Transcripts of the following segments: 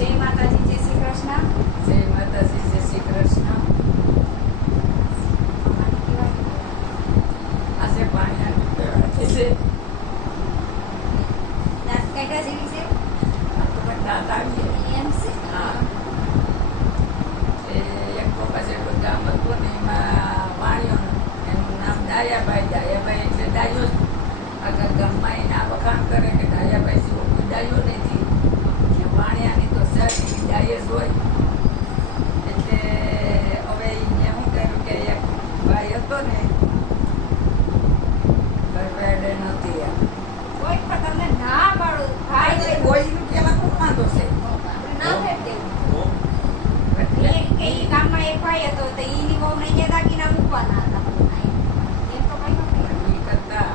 જય માતાજી જય શ્રી કૃષ્ણ જય માતાજી જય શ્રી કૃષ્ણ અમારી કેવા આજે પાણી છે દાંત કાઢ્યા જેવી છે આ તો પણ દાંત આવીએ એમ છે હા. એ એક પપ્પા જેટલું ગામ હતું ને એમાં વાણિયો એનું નામ ડાયાભાઈ ડાયાભાઈ એટલે ડાયો જ આખા ગામમાં એના વખાણ કરે કે ડાયાભાઈ જેવો કોઈ ડાયો નથી ને વાણિયાની તો સારી ડાય જ હોય એટલે હવે એને શું કર્યું કે એક ભાઈ હતો ને ગરબેડે નથી એમ કોઈ પણ તમને ના પાડું ભાઈ એટલે ભાઈ કોઈનું કહેવા કોણ વાંધો છે આપણે ના ફેંક દેવું એટલે એ કે ઈ ગામમાં એક ભાઈ હતો તો ઈની વહુને અહીંયા દાગીના મૂકવાના હતા એમ તો કઈ નથી ઈ કરતા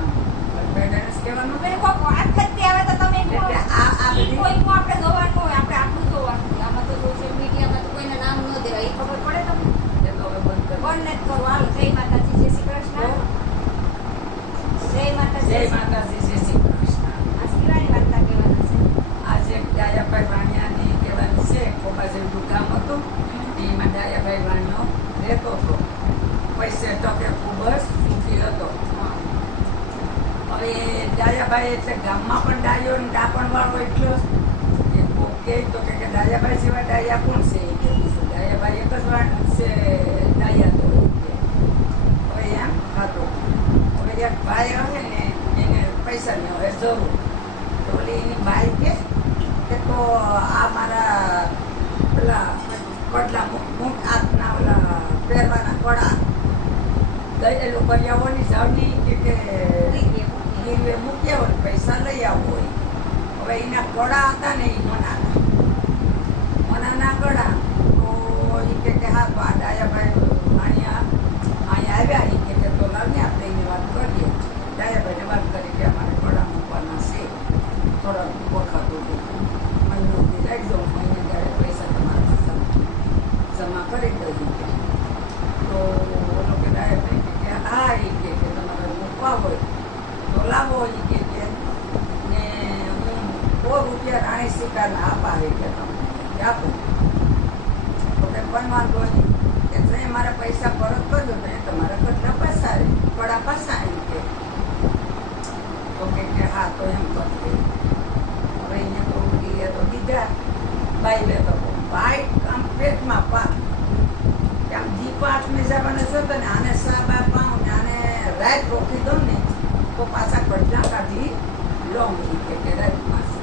ગરબેડે જ કહેવાનું હવે કોક વાત કરતી આવે તો તમે કહો. એટલે આ- આ ઈ બધી- કોઈનું આપણે જોવાનું હોય આપણે આટલું જોવાનું હોય આમાં તો સોશિયલ મીડિયામાં તો કોઈને નામ ન દેવાય ઈ ખબર પડે તમને એ તો હવે બંધ કરી કોણ નથી કરવું હાલો જય માતાજી જય શ્રી કૃષ્ણ જય માતાજી જય માતાજી જય શ્રી કૃષ્ણ આ શિવાની વાર્તા કહેવાના છે આજે ડાયાભાઈ વાણિયાની કહેવાની છે કોબા જેવું ગામ હતું એમાં ડાયાભાઈ વાણિયો રહેતો હતો પૈસે તો કે ખૂબ જ સુખી હતો હવે ડાયાભાઈ એટલે ગામમાં પણ ડાયો ને ડાપણ વાળો એટલો કે તો કે દાદાભાઈ સિવાય ડાયા કોણ છે? એ કે ડાયાભાઈ એક જ વાર છે, ડાયા તો હવે એમ? હતો હવે એક ભાઈ આવે ને, એને પૈસા ને હવે જરૂર. તો ઓલી એની ભાઈ કે તો આ મારા પેલા કડલા મુખ હાથના ઓલા પહેરવાના કડા દયેલું કર્યાઓની જાવની કે કે ગીરવે મૂક્યા હોય પૈસા લઈ આવવો હોય હવે એના ગળા હતા ને એ મનાના. મનાના ગળા. તો એ કે કે હા, તો આ ડાયાભાઈ અહીંયા અહીંયા આવ્યા. એ કે તો લાવીને આપણે એની વાત કરીએ. ડાયાભાઈને વાત કરી કે અમારે ગળા મૂકવાના છે. થોડા વખત સુધી મહિનો સુધી રાખજો મહિને ત્યારે પૈસા તમારા ખિસ્સામાં જમા કરી દઈએ કે તો ઓલો કે ડાયાભાઈ કે કે હા એ કે કે તમારે મૂકવા હોય તો લાવો એ કે કે ને હું સો રૂપિયા રાણી સિક્કાના આપા એ કે તમને આપું તો કે પણ વાંધો નહીં કે જે મારા પૈસા પરત કરજો તો એ તમારા કેટલા પૈસા રે કડા પાસા એમ કે તો કે કે હા તો એમ કરશે હવે અહીંયા તો ઉડી તો દીધા બાઈ લેતો હતો. બાઈ આમ પેટમાં પાક. આમ દીપા આઠમે જવાના છો તો ને આને સા બા પાઉં ને આને રાત રોકી દઉં ને તો પાછા કટલા કાઢી લઉં ઈ કે રાત પાસે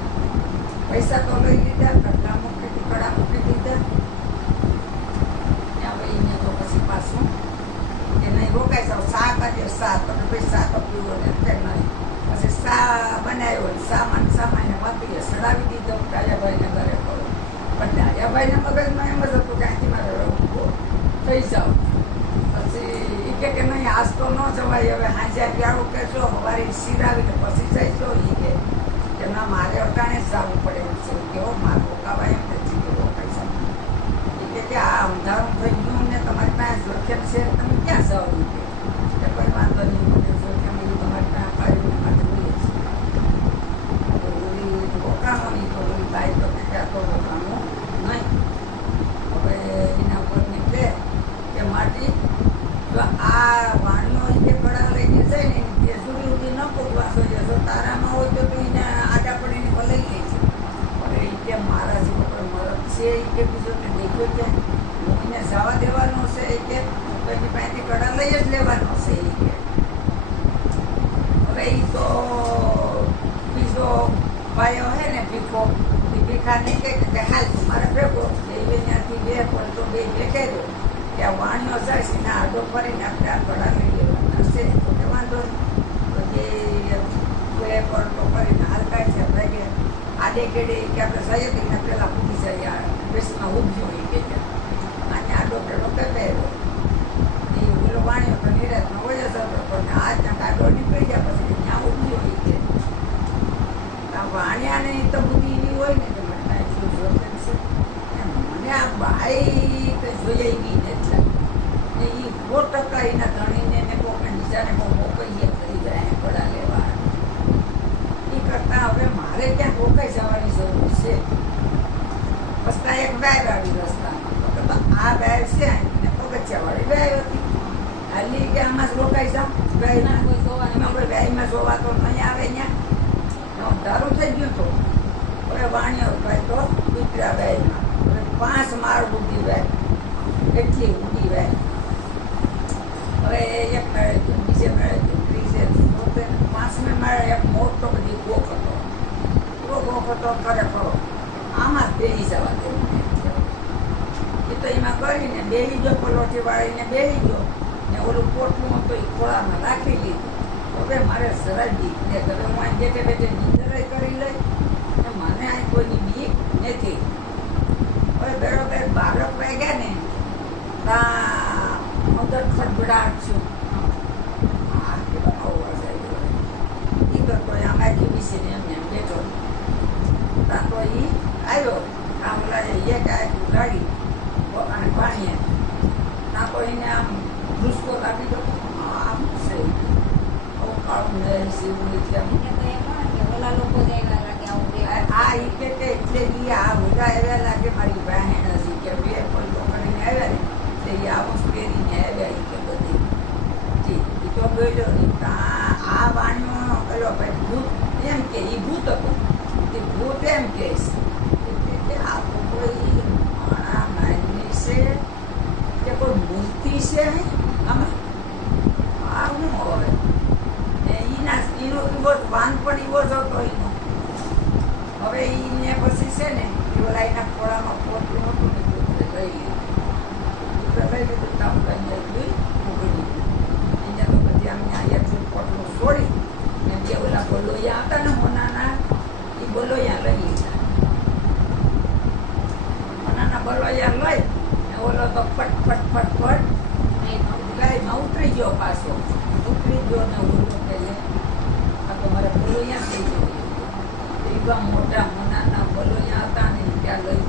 પૈસા તો લઈ લીધા કટલા મૂકી કડા મૂકી દીધા. ત્યાં વહીને તો પછી પાછું કે નહીં રોકાઈ જાવ સા કાઢ્યો સાત તમે ભાઈ સાત પીવો ને કે નહીં. પછી સા બનાવ્યો સામાન સામાન વાપરીએ સડાવી દીધો, રાજાભાઈને ઘરે કહું પણ ડાયાભાઈને મગજમાં એમ જ હતું કે અહીંથી મારે ઊભું થઈ જાવ પછી એ કે કે નહીં, આજ તો ન જવાય, હવે હાજર આવું કહેશો હવારે સિરાવીને પછી જઈશો એ કે. કે ના, મારે અટાણે જ જવું પડે એમ છે. કેવો મારે રોકાવાય એમ નથી કેવો પૈસા એ કે આ અંધારું થઈ ગયું ને તમારી પાસે જોખમ છે તમે ક્યાં જાઓ એ કે કે કોઈ વાંધો નહીં મને જોખમ એ તમારી પાસે પાડ્યું માટે બોલીએ છીએ તો ઓલી રોકાણો નહીં તો ઓલી બાઈ તો કે કે આ તો રોકાણો નહીં હવે એના ઉપર નીકળે કે માટી તો આ વાણનો જે કડા લઈને જાય ને એની બેસુરી સુધી ન પૂરવા જોઈએ જો તારામાં હોય તો તું એને આડા પડીને ભલે લઈ છે હવે એ કે મારા જેવો કોઈ મરદ છે એ કે બીજો કે દેખ્યો છે હું એને જવા દેવાનો છે એ કે હું તો એની પાસેથી કડા લઈ જ લેવાનો છે એ કે હવે એ તો બીજો ભાઈઓ હે ને ભીખો એ ભીખાને કે કે હાલ તું મારા ભેગો બે ત્યાંથી બે પણ તો બે ભેગે રહ્યો કે આ વાણીઓ જાય છે ને આડો ફરીને આપણે આ કડા લઈ લેવાના છે તો કે વાંધો નહીં તો જે બે પર તો કરીને હાલતા છે ભાગે આડે કેડે કે આપણે સહયોગીને પહેલાં પૂછી જાય આ બેસમાં ઊભી હોય કે કે અને આડો કેડો કે પહેરો એ ઓલો વાણીઓ તો નિરાશમાં હોય જ હતો પણ આજના કાઢો નીકળી ગયા પછી ત્યાં ઊભી હોય છે આ વાણિયાને તો બુદ્ધિ એવી હોય ને કે મને કાંઈ શું જોશે છે એમ મને આ બાઈ કંઈ જોઈએ નહીં એટલે ને એ સો ટકા એના ધણીને ને કોકને બીજાને કોઈ મોકલીએ કરી જાય કડા લેવા એ કરતાં હવે મારે ત્યાં રોકાઈ જવાની જરૂર છે. રસ્તા એક વેવ આવી રસ્તામાં. આ વેવ છે ને પગથિયાવાળી વેવ હતી. હાલી કે આમાં જ રોકાઈ જાવ વેવમાં કોઈ જોવાનું એમાં જોવા તો નહીં આવે અહીંયા ધારું થઈ ગયું તો. હવે વાણિયો ભાઈ તો દીકરા વેવમાં પાંચ માળ ઊંડી વેવ એટલી ઊંડી વેવ હવે એક મેળે ગયું બીજે મેળે ગયું ત્રીજે ચોથે પાંચમે મેળે એક મોટો બધી ગોખ હતો. પૂરો ગોખ હતો, ખરેખર આમાં જ બેહી જવા દેવું. એ તો એમાં કરીને બેહી ગયો, પલોઠી વાળીને બેહી ગયો. ને ઓલું પોટલું હતું એ ખોળામાં રાખી લીધું. હવે મારે સરળ બીક ને હવે હું અહીં બેઠે બેઠે નીંદર કરી લઈ ને મને અહીં કોઈની બીક નથી હવે બરોબર બાળક વાગ્યા ને ત્યાં અંદર ખડબડાટ છું આ કેવો અવાજ આવ્યો ઈ તો કોઈ આમ આખી વિસીને એમને એમ બેઠો ત્યાં તો ઈ આવ્યો આમ ઓલા એક આખું ગાડી અને પાણીએ ત્યાં તો એને આમ ભૂસકો કાપી દો આમ છે આવું કાળું નહેર છે એવું નથી આમ એને તો એમ હોય કે ઓલા લોકો જ આવ્યા લાગે આવું દેખાય. આ ઈ કે કે એટલે ઈ આ બધા આવ્યા લાગે મારી બહેન હશે કે બે પલ્લો કરીને આવ્યા ને એટલે ઈ આવું જ પહેરીને આવ્યા ઈ કે બધી ઠીક ઈ તો બોલ્યો નહીં તા આ વાણીનો પેલો ભાઈ ભૂત એમ કે ઈ ભૂત હતું એ ભૂત એમ કે એટલે કે આ તો કોઈ માણા માની છે કે કોઈ મૂર્તિ છે અહીં આમાં આ શું હોય એનો ઈનો એવો વાન પણ એવો જ હતો એનો હવે ઈને પછી છે ને એ ઓલા એના ખોળામાં પોટલું હતું ને કૂતરે લઈ લીધું. લઈ લીધું કામ કરીને લઈ ઉઘડી એને તો પછી ત્યાં યથું પોટલું છોડી ને જે ઓલા બોલોયા હતા ને હોનાના એ બોલોયા લઈ લીધા. હોનાના બોલોયા લઈ ને ઓલો તો ફટ ફટ ફટ ફટ ગાયમાં ઉતરી ગયો પાછો. ઉતરી ગયો ને ઓલો કે લે આ તો મારે બોલોયા થઈ ગયો. એવા મોટા મોનાના બોલોયા હતા ને ત્યાં લઈ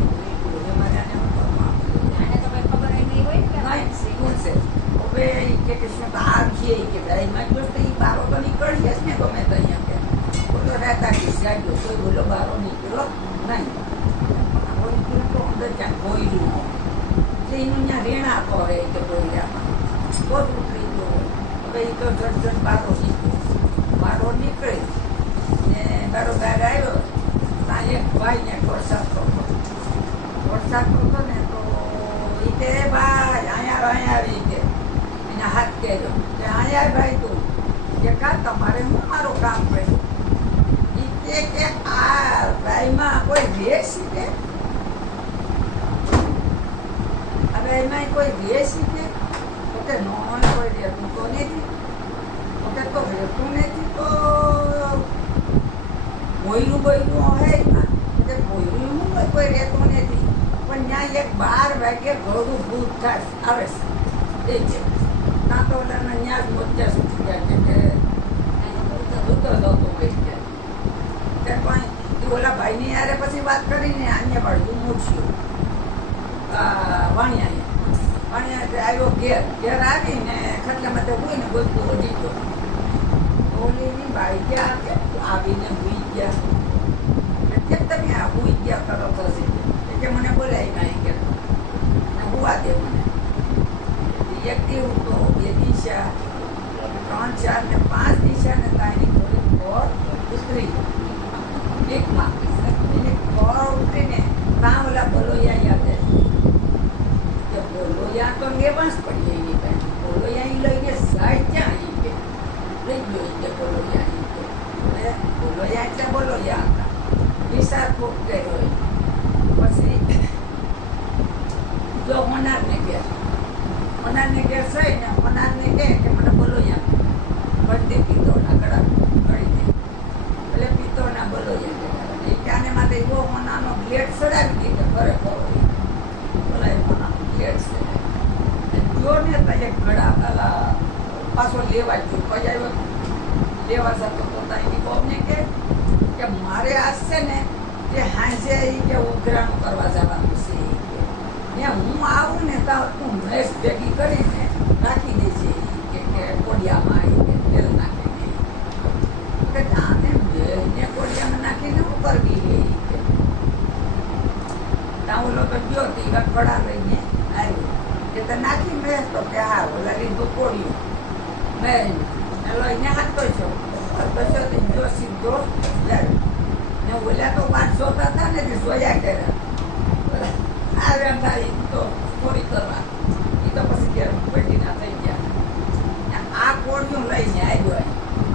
અહીંયા બોલો રહેતા ખિસ્સા કોઈ બોલો બારો નીકળો. નહીં. તો અંદર કોયડું હોય. એનું ત્યાં રેણા કે કોયડામાં તો જ ઉતરી ગયો હવે તો ઝટ ઝટ બારો નીકળ્યો બારો નીકળે ને બારો બહાર આવ્યો. ત્યાં એક ભાઈ ને વરસાદ કરતો વરસાદ કરતો ને તો ઈ કે, "એ ભાઈ, અહીંયા અહીંયા આવી કે. એને હાથ કર્યો કે અહીંયા ભાઈ તું. કે કા, તમારે હું મારું કામ કર્યું? ઈ કે આ ભાઈમાં કોઈ વેશ કે આ એમાં કોઈ વેશ કે તો નો કોઈ રહેતું તો નથી તો કે તો રહેતું નથી તો કોઈનું કોઈનું હે કે કોઈનું હું કોઈ કોઈ રહેતું નથી પણ ત્યાં એક બાર વાગે ઘોડું ભૂત થાય આવે છે એ છે ના તો ઓલાના ત્યાં જ મોજા સુધી જાય કે ભૂત જ હતો ભાઈ કે તે પણ ઓલા ભાઈની યારે પછી વાત કરીને આને વાળું મૂછ્યું વાણિયા વાણિયા આવ્યો ઘેર ઘેર આવીને ખટલામાં તો હોય ને બધું વધી ગયો ઓલીની બાઈ ગયા કે? આવીને હુઈ ગયા. કે તમે આ હુઈ ગયા કરો થશે કે મને બોલાય કાંઈ કે. હુવા દે મને. એક દિવસ તો બે દિશા, ત્રણ ચાર ને પાંચ દિશા ને તારી થોડી ઘોર ઉતરી. એકમાં એને ઘોર ઉતરીને ત્યાં ઓલા બોલો કે બોલોયા તો જ પડી એની પાસે બોલોયા ઈ લઈને ક્યાં ઈ કે. લઈ ગયો એટલે કે બોલોયા ઈ કે. હવે એટલે બોલોયા હતા. વિશાળ ખૂબ પછી જો હોનારને ઘેર. હોનારને ઘેર થઈ ને હોનારને કહે કે મને બોલોયા ભરી દે પિત્તળના કડા ભરી દે. એટલે પિત્તળના બોલોયા એ ત્યાંને માટે એવો હોનાનો બ્લેડ ચડાવી દીધો ખરેખર બોલાય હોનાનો બ્લેડ છે જો ને ઘડા પેલા પાછો લેવા જ ગયો આવ્યો લેવા જતો તો તાઈની બોમને કે કે મારે આજ છે ને કે હાંજે એ કે ઉઘરાણું કરવા જવાનું છે ને હું આવું ને તો તું મેસ ભેગી કરીને નાખી દેજે કે કે કોડિયામાં આવી કે તેલ નાખીને ઈ કે. તાને મેલને કોડિયામાં નાખીને ઉપર કરવી ઈ કે. તાઉલો તો ગયો તો ફળા લઈને તે નાખી મેં તો કે હા, ઓલા લીધું કોળ્યું. મેં ને લઈને હાથતો છો. હાથતો છો તો ગયો સીધો જાય ને ઓલા તો જોતા હતા ને તે જોયા કર્યા રેમ થાય તો ચોરી કરવા. એ તો પછી ઘેર પટીના થઈ ગયા. ને આ કોળિયું લઈને આવ્યો.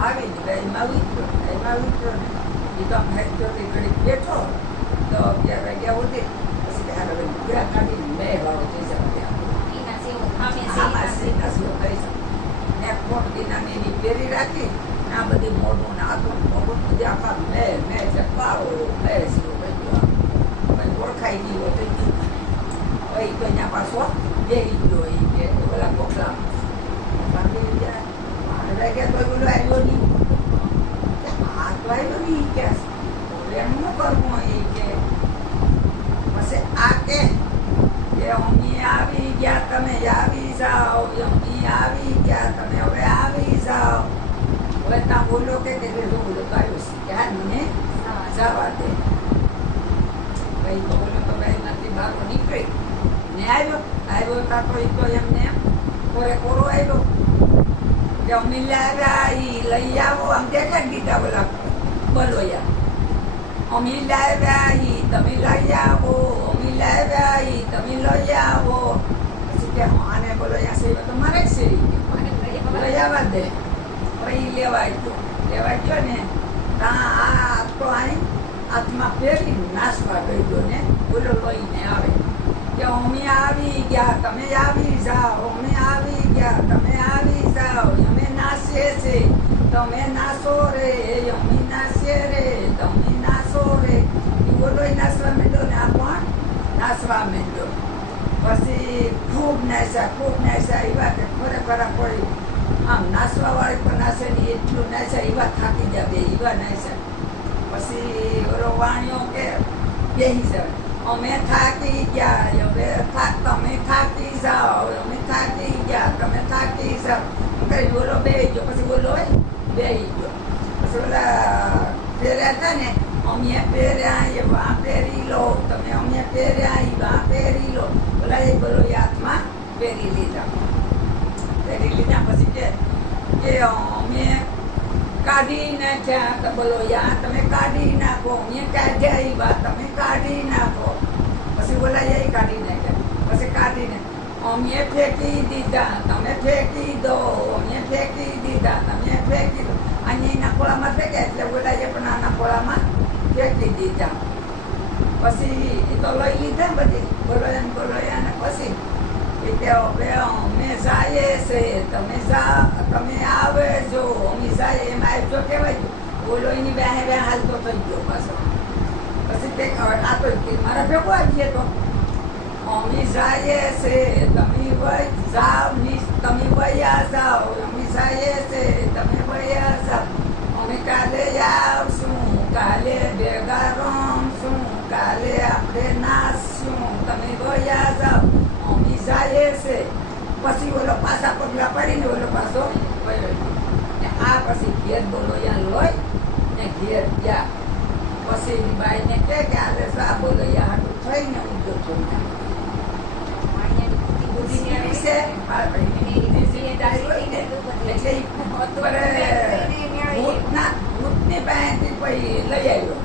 આવી જ એમાં વિચારો એમાં વિચારો ને. એ તો જોતી ઘડીક બેઠો. તો અગિયાર વાગ્યા સુધી, પછી કે હાલો ભાઈ ઘૂઘરા કાઢીને બે વાળો થઈ જવા ગયા એના સેવો થામે આમાં સેના સી નસીઓ થઈ છે ને કોટ પેરી રાખી, આ બધી મોઢું ને આખું મોઢું બધી આખા મે મે છે કાળો મે છે ભાઈ ઓળખાઈ ગયો તો ભાઈ તો ત્યાં પાછો બેહી ગયો એ કે પેલા કોકલા બાકી બાર વાગ્યા તો બોલો આવ્યો નહીં. કે તો આવ્યો નહીં કે એમ ન કરવું એ કે. પછી આ કે કે આવી ગયા, તમે આવી જાઓ અમી આવી ગયા તમે હવે આવી જાઓ હવે ત્યાં બોલો કે કે જો બોલો તો આવ્યો છે કે હા મને જવા દે. કઈ બોલો તો કઈ નથી બહાર નીકળી. ને આવ્યો આવ્યો તા તો તો એમને એમ કોરે કોરો આવ્યો લાવ્યા ઈ લઈ આવો. આમ દેખાડ દીધા બોલા બોલોયા. અમી લાવ્યા ઈ તમે લઈ આવો. અમી લાવ્યા ઈ તમે લઈ આવો. પછી કે આને બોલો યા સેવા તો મારે જ છે લઈ આવવા દે. પછી લેવાય ગયો. લેવાય ગયો ને. તા આ તો અહીં હાથમાં ફેરી નાસવા ગયો ને બોલો લઈને આવે. કે અમે આવી ગયા, તમે આવી જાઓ, અમે આવી ગયા, તમે આવી જાઓ, અમે નાસીએ છે, તમે નાસો રે, અમે નાસીએ રે, તમે નાસો રે. એ બોલો નાસવા માંડ્યો ને આ પણ નાસવા માંડ્યો પછી ખૂબ નાસ્યા ખૂબ નાસ્યા એવા કે ખરેખર કોઈ આમ નાસવા વાળી પણ નાસે ને એટલું નાસ્યા એવા થાકી જાય એવા નાસ્યા. પછી ઓલો વાણિયો કે બેસી જાય. અમે થાકી ગયા હવે તમે થાકી જાઓ અમે થાકી ગયા, તમે થાકી જાઓ. કઈ બોલો બે ગયો પછી બોલો બે ગયો પછી ઓલા પહેર્યા હતા ને, અમે પહેર્યા એ વા પહેરી લો, તમે અમે પહેર્યા એ વા પહેરી લો. ઓલા એ બોલો હાથમાં પહેરી લીધા. પહેરી લીધા પછી કે કે કાઢી નાખ્યા તો બોલો, યા, તમે કાઢી નાખો. અહીંયા ક્યાં છે આવ્યા તમે કાઢી નાખો. પછી બોલા એ કાઢી નાખ્યા. પછી કાઢીને અમે ફેંકી દીધા, તમે ફેંકી દો, અમે ફેંકી દીધા, તમે ફેંકી દો. અને એના ખોળામાં ફેંક્યા એટલે બોલા પણ આના ખોળામાં ફેંકી દીધા. પછી એ તો લઈ લીધા બધી. બોલો એમ, બોલો એને પછી એ કે હવે અમે જાય છે. તમે જા, તમે આવે જો. અમે જાય કહેવાય બોલો એની બે બે હાલતો થઈ ગયો પાછો. પછી કે હવે આ તો કે મારા ભેગો આવીએ તો. અમે છે, તમે વઈ જાઓ તમે વયા જાઓ, અમે જાય છે, તમે વયા જાઓ. અમે કાલે આવશું, કાલે ભેગા રમશું, કાલે આપણે નાચશું, તમે વયા જાઓ, અમે જાય છે. પછી ઓલો પાછા પગલા પડીને ઓલો વયો પછી ઘેર બોલોયા લોય ને ઘેર ગયા. પછી એની બાઈને કહે કે આજે સા બોલોયા હાટું થઈને ઊંધો થઈ ગયા એટલે ભૂત ના ભૂતની પાસે લઈ આવ્યો.